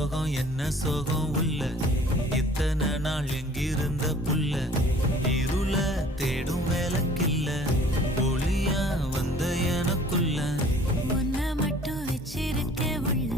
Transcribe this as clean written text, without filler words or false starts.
சோகம் என்ன சோகம் உள்ள இத்தனை நாள் எங்கிருந்த புல்ல இருள தேடும் வேலைக்கில்ல ஒளியா வந்த எனக்குள்ள உன்னை மட்டும் வச்சிருக்க உள்ள